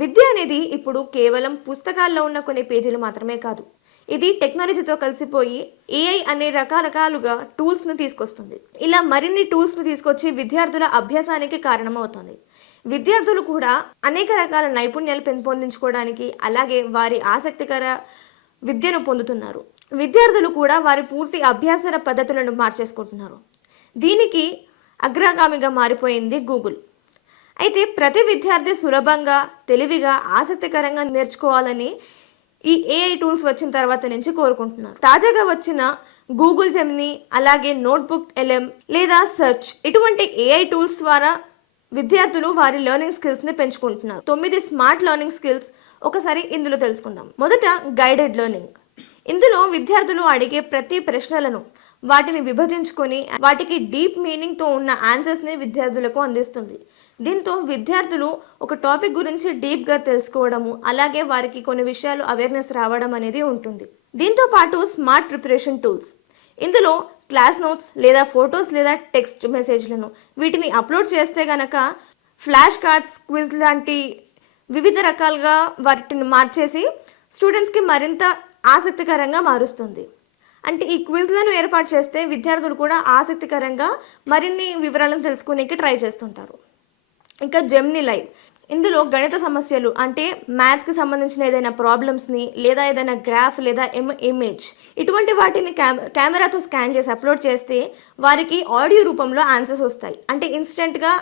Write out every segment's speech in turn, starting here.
విద్య అనేది ఇప్పుడు కేవలం పుస్తకాల్లో ఉన్న కొన్ని పేజీలు మాత్రమే కాదు. ఇది టెక్నాలజీతో కలిసిపోయి ఏఐ అనే రకరకాలుగా టూల్స్‌ని తీసుకొస్తుంది. ఇలా మరిన్ని టూల్స్‌ని తీసుకొచ్చి విద్యార్థుల అభ్యాసానికి కారణమవుతుంది. విద్యార్థులు కూడా అనేక రకాల నైపుణ్యాలు పెంపొందించుకోవడానికి, అలాగే వారి ఆసక్తికర విద్యను పొందుతున్నారు. విద్యార్థులు కూడా వారి పూర్తి అభ్యాసన పద్ధతులను మార్చేసుకుంటున్నారు. దీనికి అగ్రగామిగా మారిపోయింది గూగుల్. అయితే ప్రతి విద్యార్థి సులభంగా, తెలివిగా, ఆసక్తికరంగా నేర్చుకోవాలని ఈ ఏఐ టూల్స్ వచ్చిన తర్వాత నుంచి కోరుకుంటున్నారు. తాజాగా వచ్చిన గూగుల్ జెమినీ, అలాగే నోట్బుక్ ఎల్ఎం లేదా సెర్చ్ ఇటువంటి ఏఐ టూల్స్ ద్వారా విద్యార్థులు వారి లెర్నింగ్ స్కిల్స్ని పెంచుకుంటున్నారు. 9 స్మార్ట్ లెర్నింగ్ స్కిల్స్ ఒకసారి ఇందులో తెలుసుకుందాం. మొదట గైడెడ్ లెర్నింగ్. ఇందులో విద్యార్థులు అడిగే ప్రతి ప్రశ్నలను వాటిని విభజించుకొని వాటికి డీప్ మీనింగ్తో ఉన్న ఆన్సర్స్ని విద్యార్థులకు అందిస్తుంది. దీంతో విద్యార్థులు ఒక టాపిక్ గురించి డీప్గా తెలుసుకోవడము, అలాగే వారికి కొన్ని విషయాలు అవేర్నెస్ రావడం అనేది ఉంటుంది. దీంతో పాటు స్మార్ట్ ప్రిపరేషన్ టూల్స్. ఇందులో క్లాస్ నోట్స్ లేదా ఫొటోస్ లేదా టెక్స్ట్ మెసేజ్లను వీటిని అప్లోడ్ చేస్తే గనక ఫ్లాష్ కార్డ్స్, క్విజ్ లాంటి వివిధ రకాలుగా వాటిని మార్చేసి స్టూడెంట్స్కి మరింత ఆసక్తికరంగా మారుస్తుంది. అంటే ఈ క్విజ్లను ఏర్పాటు చేస్తే విద్యార్థులు కూడా ఆసక్తికరంగా మరిన్ని వివరాలను తెలుసుకునేకి ట్రై చేస్తుంటారు. ఇంకా జెమినీ లైవ్. ఇందులో గణిత సమస్యలు అంటే మ్యాథ్స్కి సంబంధించిన ఏదైనా ప్రాబ్లమ్స్ని లేదా ఏదైనా గ్రాఫ్ లేదా ఇమేజ్ ఇటువంటి వాటిని కెమెరాతో స్కాన్ చేసి అప్లోడ్ చేస్తే వారికి ఆడియో రూపంలో ఆన్సర్స్ వస్తాయి. అంటే ఇన్స్టెంట్గా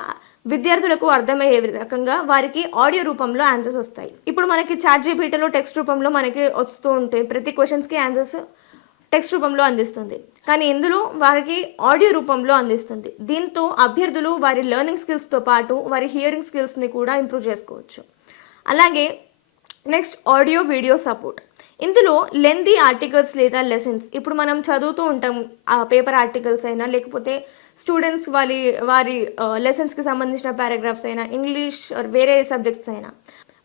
విద్యార్థులకు అర్థమయ్యే రకంగా వారికి ఆడియో రూపంలో ఆన్సర్స్ వస్తాయి. ఇప్పుడు మనకి చాట్‌జీపీటీలో టెక్స్ట్ రూపంలో మనకి వస్తూ ఉంటాయి. ప్రతి క్వశ్చన్స్కి ఆన్సర్స్ టెక్స్ట్ రూపంలో అందిస్తుంది. కానీ ఇందులో వారికి ఆడియో రూపంలో అందిస్తుంది. దీంతో అభ్యర్థులు వారి లెర్నింగ్ స్కిల్స్తో పాటు వారి హియరింగ్ స్కిల్స్ని కూడా ఇంప్రూవ్ చేసుకోవచ్చు. అలాగే నెక్స్ట్ ఆడియో వీడియో సపోర్ట్. ఇందులో లెంతీ ఆర్టికల్స్ లేదా లెసన్స్ ఇప్పుడు మనం చదువుతూ ఉంటాం, పేపర్ ఆర్టికల్స్ అయినా లేకపోతే స్టూడెంట్స్ వారి లెసన్స్కి సంబంధించిన పారాగ్రాఫ్స్ అయినా, ఇంగ్లీష్ వేరే సబ్జెక్ట్స్ అయినా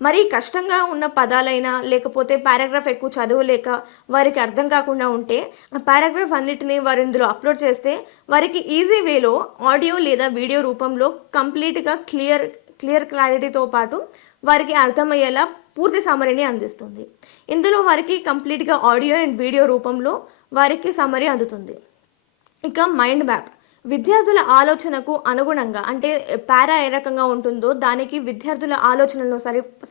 మరీ కష్టంగా ఉన్న పదాలైనా లేకపోతే పారాగ్రాఫ్ ఎక్కువ చదవలేక వారికి అర్థం కాకుండా ఉంటే ఆ పారాగ్రాఫ్ అన్నిటినీ వారు ఇందులో అప్లోడ్ చేస్తే వారికి ఈజీ వేలో ఆడియో లేదా వీడియో రూపంలో కంప్లీట్గా క్లియర్ క్లారిటీతో పాటు వారికి అర్థమయ్యేలా పూర్తి సమరీని అందిస్తుంది. ఇందులో వారికి కంప్లీట్గా ఆడియో అండ్ వీడియో రూపంలో వారికి సమరీ అందుతుంది. ఇక మైండ్ మ్యాప్. విద్యార్థుల ఆలోచనకు అనుగుణంగా అంటే పారా ఏ రకంగా ఉంటుందో దానికి విద్యార్థుల ఆలోచనలను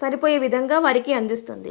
సరిపోయే విధంగా వారికి అందిస్తుంది.